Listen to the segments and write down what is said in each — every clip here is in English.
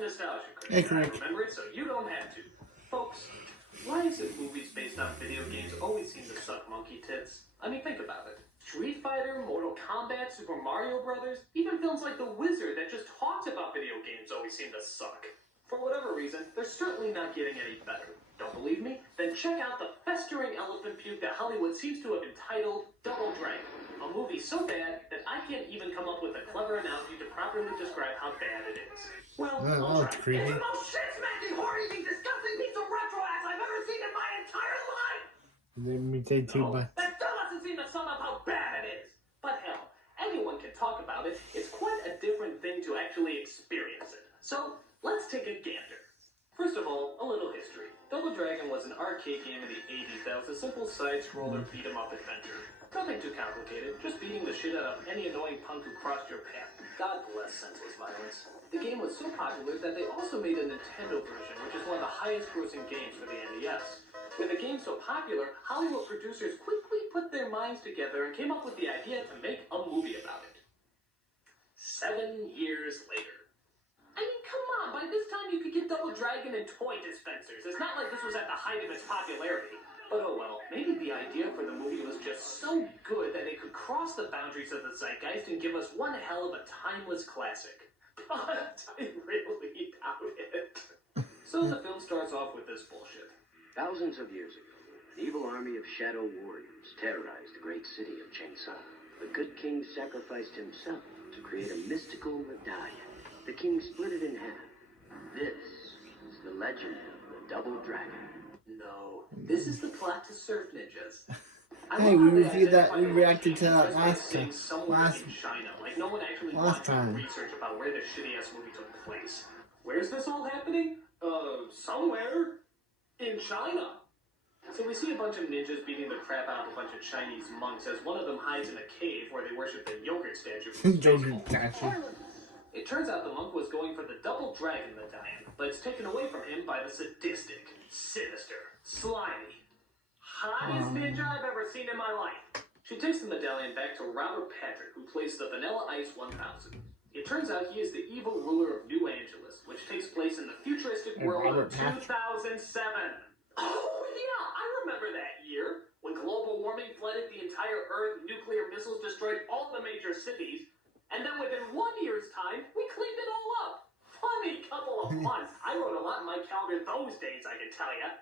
a nostalgia Hey, critic. Crick. I remember it, so you don't have to. Folks, why is it movies based on video games always seem to suck monkey tits? I mean, think about it. Street Fighter, Mortal Kombat, Super Mario Brothers, even films like The Wizard that just talks about video games always seem to suck. For whatever reason, they're certainly not getting any better. Don't believe me? Then check out the festering elephant puke that Hollywood seems to have entitled Double Dragon. A movie so bad that I can't even come up with a clever analogy to properly describe how bad it is. Well, I'll try. creepy. It's the most shit-smacking, hard-eating, disgusting piece of retro ass I've ever seen in my entire life! Let me say too much. That still doesn't seem to sum up how bad it is. But hell, anyone can talk about it. It's quite a different thing to actually experience it. So, let's take a gander. First of all, a little history. Double Dragon was an arcade game in the 80s that was a simple side-scroller beat-em-up adventure. Nothing too complicated, just beating the shit out of any annoying punk who crossed your path. God bless senseless violence. The game was so popular that they also made a Nintendo version, which is one of the highest-grossing games for the NES. With a game so popular, Hollywood producers quickly put their minds together and came up with the idea to make a movie about it. 7 years later. I mean, come on, by this time you could get Double Dragon in toy dispensers. It's not like this was at the height of its popularity. But oh well, maybe the idea for the movie was just so good that it could cross the boundaries of the zeitgeist and give us one hell of a timeless classic. But I really doubt it. So the film starts off with this bullshit. Thousands of years ago, an evil army of shadow warriors terrorized the great city of Changsung. The good king sacrificed himself to create a mystical medallion. The king split it in half. This is the legend of the Double Dragon. No, this is the plot to Surf Ninjas. Hey, we reviewed that. We reacted to that last in China. Like no one actually did research about where this shitty-ass movie took place. Where's this all happening? Somewhere in China. So we see a bunch of ninjas beating the crap out of a bunch of Chinese monks as one of them hides in a cave where they worship the yogurt statue. It turns out the monk was going for the Double Dragon medallion, but it's taken away from him by the sadistic, sinister, slimy, hottest ninja I've ever seen in my life. She takes the medallion back to Robert Patrick, who plays the Vanilla Ice 1000. It turns out he is the evil ruler of New Angeles, which takes place in the futuristic world of 2007. Oh yeah, I remember that year, when global warming flooded the entire Earth, nuclear missiles destroyed all the major cities, and then within 1 year's time, we cleaned it all up. Funny couple of months. I wrote a lot in my calendar those days, I can tell ya.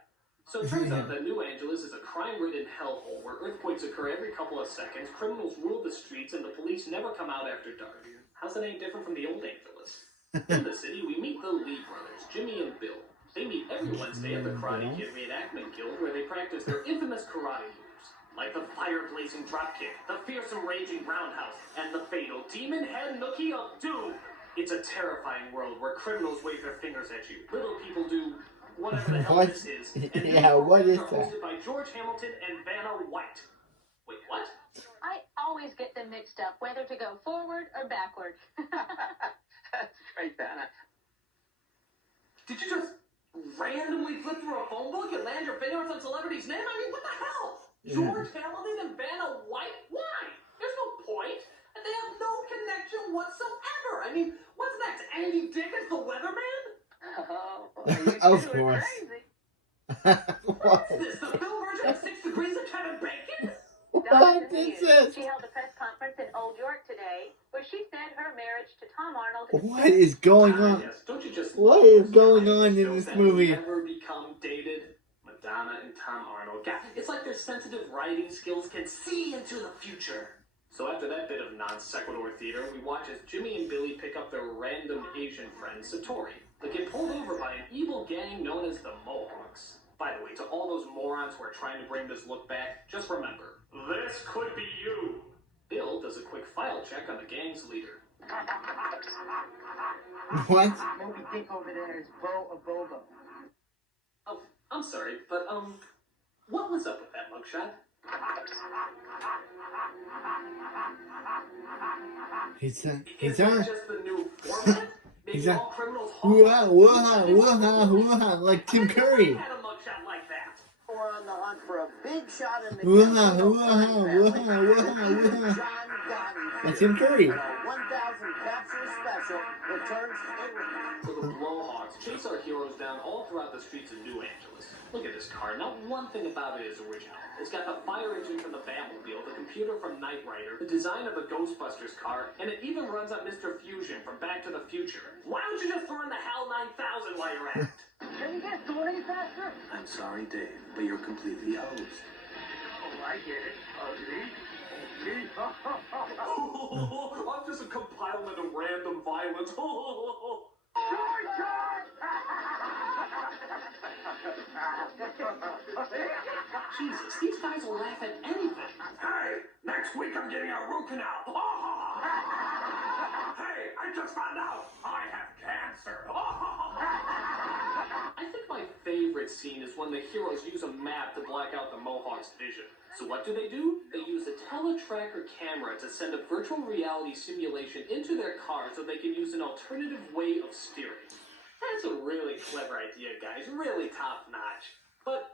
So it turns out that New Angeles is a crime-ridden hellhole where earthquakes occur every couple of seconds, criminals rule the streets, and the police never come out after dark. How's that any different from the old Angeles? In the city, we meet the Lee brothers, Jimmy and Bill. They meet every Wednesday at the Karate Kid reenactment guild where they practice their infamous karate moves. Like the fire-blazing dropkick, the fearsome raging roundhouse, and the fatal demon head nookie of doom. It's a terrifying world where criminals wave their fingers at you. Little people do whatever the hell this is. And yeah, what is that? Hosted by George Hamilton and Vanna White. Wait, what? I always get them mixed up, whether to go forward or backward. That's great, Vanna. Did you just randomly flip through a phone book and land your finger on some celebrity's name? I mean, what the hell? George Hamilton and Vanna White? Why? There's no point. And they have no connection whatsoever. I mean, what's next? Andy Dick as the weatherman? Oh, Of course. What's this? The Bill version of 6 Degrees of Kevin Bacon? What is this? She held a press conference in Old York today where she said her marriage to Tom Arnold. What is going on? Yes. Don't you just What is going on in this movie? Never become dated. Madonna and Tom Arnold. God, it's like their sensitive writing skills can see into the future. So after that bit of non sequitur theater, we watch as Jimmy and Billy pick up their random Asian friend Satori. They get pulled over by an evil gang known as the Mohawks. By the way, to all those morons who are trying to bring this look back, just remember, this could be you. Bill does a quick file check on the gang's leader. What? Moby Dick over there is Bo of Bobo. Oh, I'm sorry, but, what was up with that mugshot? He's Is that just the new format? He's Maybe all criminals like Tim Curry. had a mugshot like that. We're on the hunt for a big shot in the Like Tim Curry. 1,000 capture special with turns. So the Blowhawks chase our heroes down all throughout the streets of New Angeles. Look at this car. Not one thing about it is original. It's got the fire engine from the Batmobile, the computer from Knight Rider, the design of a Ghostbusters car, and it even runs on Mr. Fusion from Back to the Future. Why don't you just throw in the HAL 9000 while you're at it? Can you guys do it any faster? I'm sorry, Dave, but you're completely hosed. Oh, I get it. Ugly. I'm just a compilement of random violence. Jesus, these guys will laugh at anything. Hey, next week I'm getting a root canal. Hey, I just found out I have cancer. I think my favorite scene is when the heroes use a map to black out the Mohawks' vision. So what do? They use a teletracker camera to send a virtual reality simulation into their car so they can use an alternative way of steering. That's a really clever idea, guys. Really top notch. But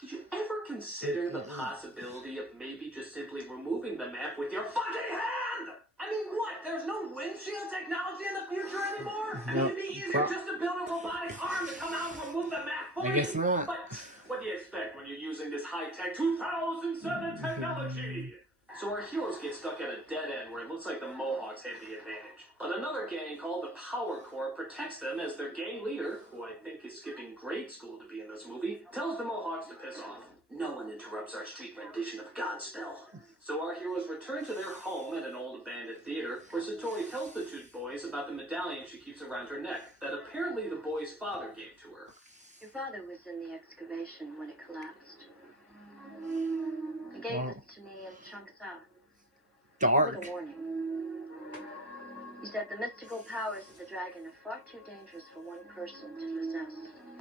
did you ever consider the possibility of maybe just simply removing the map with your fucking hand? I mean, what? There's no windshield technology in the future anymore? I mean, it'd be easier just to build a robotic arm to come out and remove the map for you. I guess not. But what do you expect when you're using this high-tech 2007 technology? So our heroes get stuck at a dead end where it looks like the Mohawks have the advantage. But another gang called the Power Corps protects them as their gang leader, who I think is skipping grade school to be in this movie, tells the Mohawks to piss off. No one interrupts our street rendition of Godspell. So our heroes return to their home at an old abandoned theater, where Satori tells the two boys about the medallion she keeps around her neck that apparently the boy's father gave to her. Your father was in the excavation when it collapsed. He gave this to me in chunks out. Dark. With a warning. He said the mystical powers of the dragon are far too dangerous for one person to possess.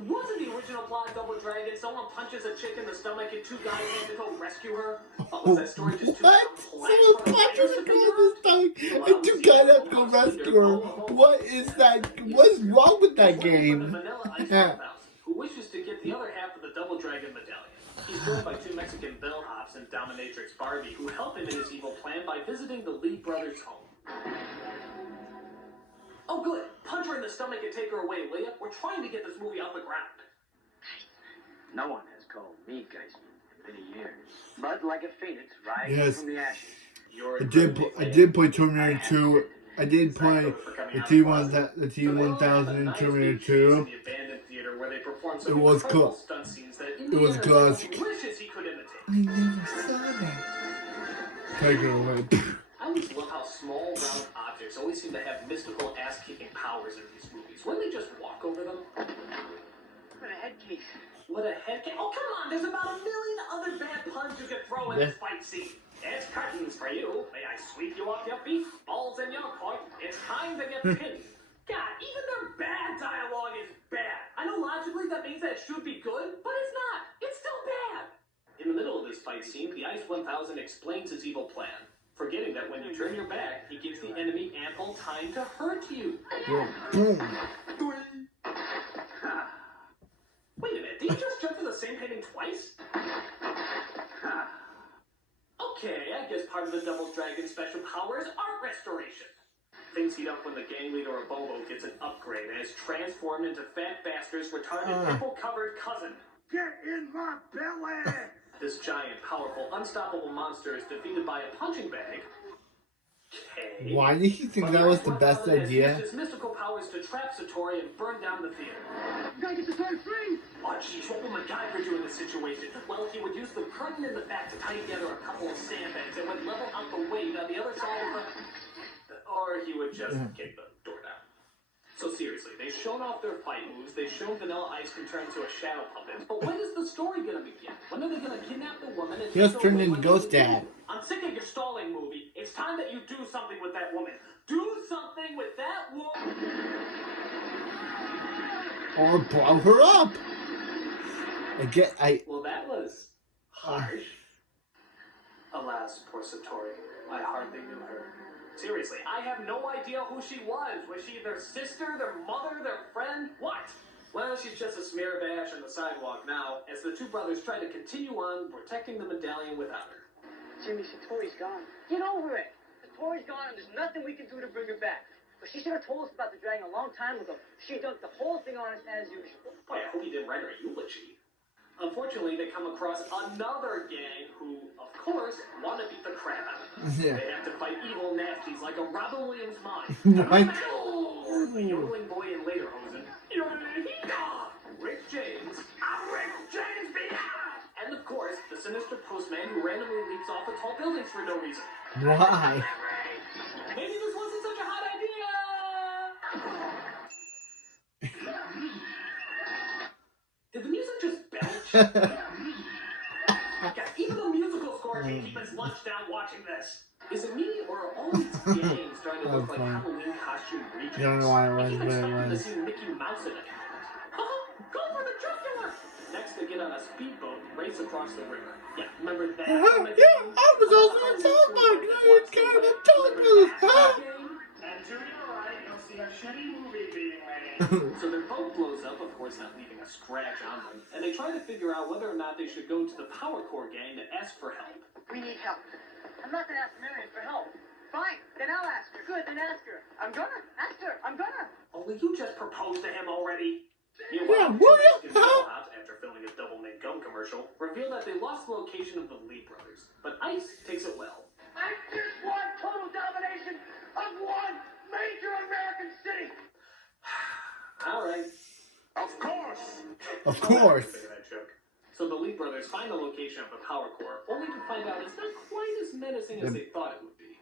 Wasn't the original plot Double Dragon? Someone punches a chick in the stomach and two guys have to go rescue her? What was that story just too What? complex Someone for the punches writers a to girl figure in the stomach and two guys have to rescue her. What is that? What's wrong with that game? Who wishes to get the other half of the Double Dragon medallion. He's joined by two Mexican bellhops and dominatrix Barbie, who help him in his evil plan by visiting the Lee brothers' home. Oh good, punch her in the stomach and take her away, Leah. We're trying to get this movie off the ground. No one has called me Geisman in many years. But like a phoenix rising Yes. from the ashes. I did play Terminator 2. I did play the T-1000 in Terminator 2. It was cool. It was classic. I never saw that. Take it away. I always love how small, round objects always seem to have mystical ass-kicking powers in these movies. Wouldn't they just walk over them? What a head case. What a head case. Oh, come on! There's about 1 million other bad puns you could throw in this fight scene. It's curtains for you. May I sweep you off your feet? Balls in your court. It's time to get pinned. God, even their bad dialogue is bad. I know logically that means that it should be good, but it's not. It's still bad. In the middle of this fight scene, the Ice 1000 explains his evil plan, forgetting that when you turn your back, he gives the enemy ample time to hurt you. Yeah. Boom. Wait a minute, did you just jump for the same painting twice? Okay, I guess part of the Double Dragon special power is art restoration. Things heat up when the gang leader of Bobo gets an upgrade and is transformed into Fat Bastard's retarded pimple-covered cousin. Get in my belly! This giant, powerful, unstoppable monster is defeated by a punching bag. Okay. Why did he think that was the best idea? His mystical powers to trap Satori and burn down the theater. You gotta get Satori free! Oh, jeez, what would MacGyver do in this situation? Well, he would use the curtain in the back to tie together a couple of sandbags and would level out the weight on the other side of the... Or he would just kick the door down. So seriously, they've shown off their fight moves, they've shown Vanilla Ice can turn into a shadow puppet, but when is the story gonna begin? When are they gonna kidnap the woman and... He just turned into Ghost Dad. I'm sick of your stalling, movie. It's time that you do something with that woman. Do something with that woman! Or blow her up. Well, that was harsh. Alas, poor Satori. I hardly knew her. Seriously, I have no idea who she was. Was she their sister, their mother, their friend? What? Well, she's just a smear of ash on the sidewalk now, as the two brothers try to continue on protecting the medallion without her. Jimmy, Satori's gone. Get over it. Satori's gone and there's nothing we can do to bring her back. But she should have told us about the dragon a long time ago. She dumped the whole thing on us as usual. Boy, I hope you didn't write her a eulogy. Unfortunately, they come across another gang who, of course, want to beat the crap out of them. Yeah. They have to fight evil nasties like a Robin Williams mime. What? A yodeling boy in lederhosen. Rick James. I'm Rick James Beyond! And of course, the sinister postman who randomly leaps off of tall buildings for no reason. Why? Maybe this wasn't such a hot idea! Did the music just belch? Yeah, even the musical score can keep his lunch down watching this. Is it me or are all these gangs trying to look like fine. Halloween costume rejects? I don't know why it was, I keep but it expecting to was. see Mickey Mouse in it. Go for the jugular! Next, they get on a speedboat and race across the river. Yeah, remember that? Yeah, I was also in South Park. It's kind of a topic. And to your right, you'll see a shitty movie being made. So their boat blows up, of course not leaving a scratch on them, and they try to figure out whether or not they should go to the Power Core gang to ask for help. We need help. I'm not gonna ask Marion for help. Fine, then I'll ask her. Good, then ask her. I'm gonna ask her. I'm gonna. Only you just proposed to him already. Yeah, will you? After filming a double mint gum commercial, reveal that they lost the location of the Lee brothers, but Ice takes it well. I just want total domination of one major American city. All right. Of course! Of course. Figure that joke. So the Lee brothers find the location of the Power Core, only to find out it's not quite as menacing as they thought it would be.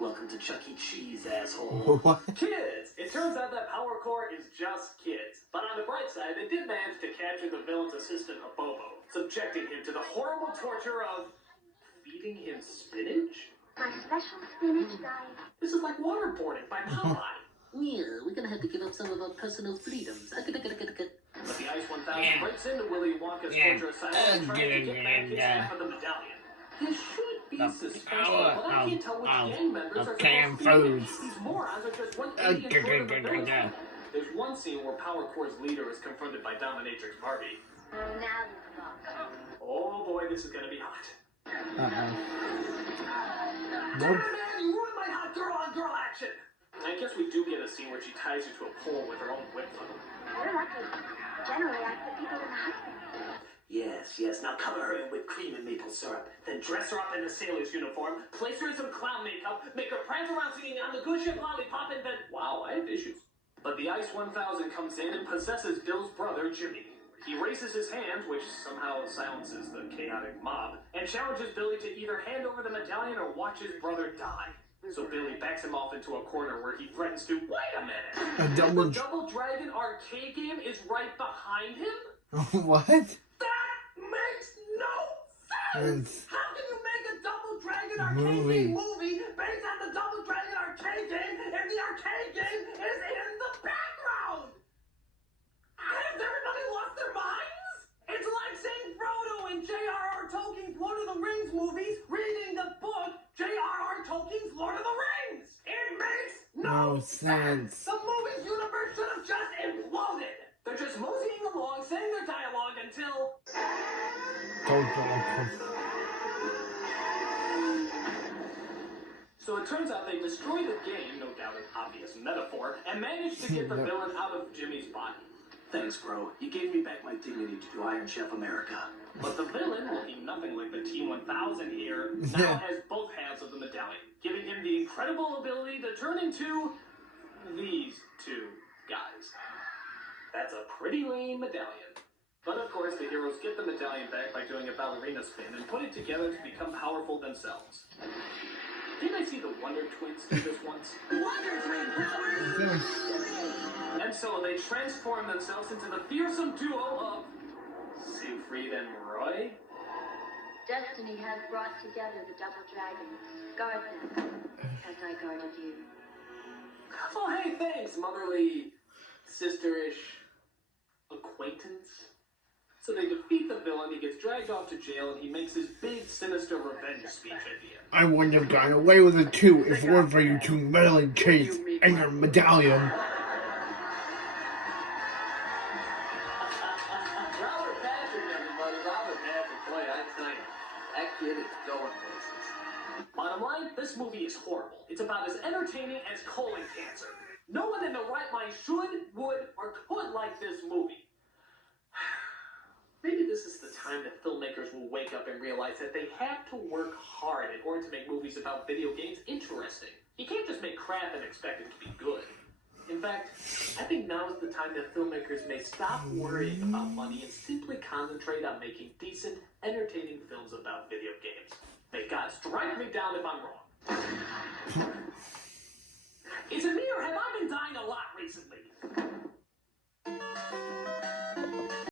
Welcome to Chuck E. Cheese, asshole. What? Kids! It turns out that Power Core is just kids. But on the bright side, they did manage to capture the villain's assistant, Abobo, subjecting him to the horrible torture of feeding him spinach? My special spinach diet. This is like waterboarding by Popeye. Yeah, we're gonna have to give up some of our personal freedoms. But the Ice 1000 breaks into Willy Wonka's torture asylum and tries to get back his half of the medallion. This should be suspenseful, but I can't tell which gang members are supposed to be. foods. These morons are just one idiot short of the village. There's one scene where Power Core's leader is confronted by Dominatrix Barbie. Now we've lost. Oh boy, this is gonna be hot. Nope. Damn it, man, you ruined my hot girl on girl action! I guess we do get a scene where she ties you to a pole with her own whip funnel. You're lucky. Generally, I put people in the hospital. Yes, now cover her in whipped cream and maple syrup. Then dress her up in a sailor's uniform, place her in some clown makeup, make her prance around singing on the good ship Lollipop, and then, wow, I have issues. But the Ice 1000 comes in and possesses Bill's brother, Jimmy. He raises his hand, which somehow silences the chaotic mob, and challenges Billy to either hand over the medallion or watch his brother die. So Billy backs him off into a corner where he threatens to, wait a minute! A double... The Double Dragon arcade game is right behind him? What? That makes no sense! It's How can you make a Double Dragon arcade game movie based on the Double Dragon arcade game if the arcade game is in the background? Has everybody lost their minds? It's like seeing Frodo in J.R.R. Tolkien's Lord of the Rings movies reading the book J.R.R. Tolkien's Lord of the Rings. It makes no sense. The movie's universe should have just imploded. They're just moseying along, saying their dialogue until... So it turns out they destroy the game, no doubt an obvious metaphor, and manage to get the villain out of Jimmy's body. Thanks, bro. You gave me back my dignity to do Iron Chef America. But the villain, looking nothing like the T-1000 here, now has both halves of the medallion, giving him the incredible ability to turn into these two guys. That's a pretty lame medallion. But of course, the heroes get the medallion back by doing a ballerina spin and put it together to become powerful themselves. Didn't I see the Wonder Twins do this once? Wonder Twin powers! And so they transform themselves into the fearsome duo of Siegfried and Roy. Destiny has brought together the double dragons. Guard them, as I guarded you. Oh, hey, thanks, motherly, sisterish acquaintance. So they defeat the villain, he gets dragged off to jail, and he makes his big, sinister revenge speech at the end. I wouldn't have gotten away with it too if it weren't for you two meddling kids and your medallion. Robert Patrick, everybody. Robert Patrick. Boy, I tell you, that kid is going places. Bottom line, this movie is horrible. It's about as entertaining as colon cancer. I should, would, or could like this movie. Maybe this is the time that filmmakers will wake up and realize that they have to work hard in order to make movies about video games interesting. You can't just make crap and expect it to be good. In fact, I think now is the time that filmmakers may stop worrying about money and simply concentrate on making decent, entertaining films about video games. May God strike me down if I'm wrong.